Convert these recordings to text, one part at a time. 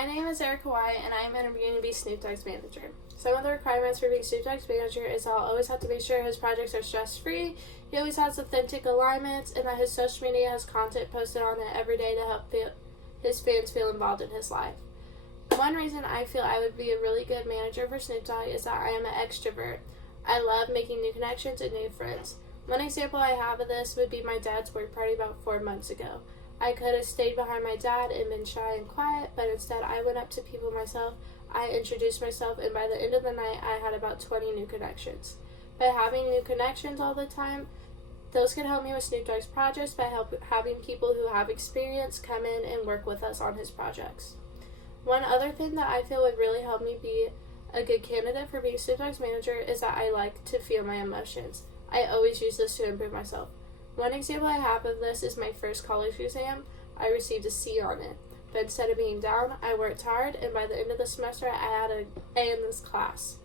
My name is Erica White, and I am interviewing to be Snoop Dogg's manager. Some of the requirements for being Snoop Dogg's manager is I'll always have to make sure his projects are stress-free, he always has authentic alignments, and that his social media has content posted on it every day to help his fans feel involved in his life. One reason I feel I would be a really good manager for Snoop Dogg is that I am an extrovert. I love making new connections and new friends. One example I have of this would be my dad's work party about 4 months ago. I could have stayed behind my dad and been shy and quiet, but instead I went up to people myself, I introduced myself, and by the end of the night I had about 20 new connections. By having new connections all the time, those can help me with Snoop Dogg's projects by having people who have experience come in and work with us on his projects. One other thing that I feel would really help me be a good candidate for being Snoop Dogg's manager is that I like to feel my emotions. I always use this to improve myself. One example I have of this is my first college exam. I received a C on it, but instead of being down, I worked hard, and by the end of the semester, I had an A in this class.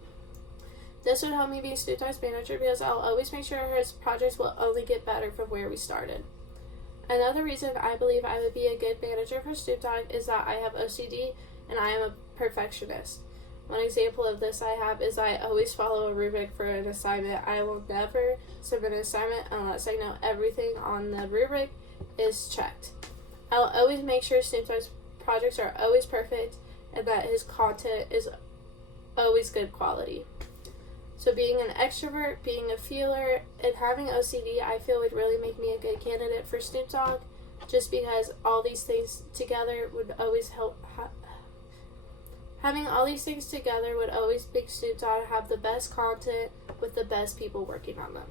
This would help me be Snoop Dogg's manager because I'll always make sure his projects will only get better from where we started. Another reason I believe I would be a good manager for Snoop Dogg is that I have OCD and I am a perfectionist. One example of this I have is I always follow a rubric for an assignment. I will never submit an assignment unless I know everything on the rubric is checked. I'll always make sure Snoop Dogg's projects are always perfect and that his content is always good quality. So being an extrovert, being a feeler, and having OCD, I feel would really make me a good candidate for Snoop Dogg, just because all these things together would always help. Having all these things together would always make Snoop Dogg have the best content with the best people working on them.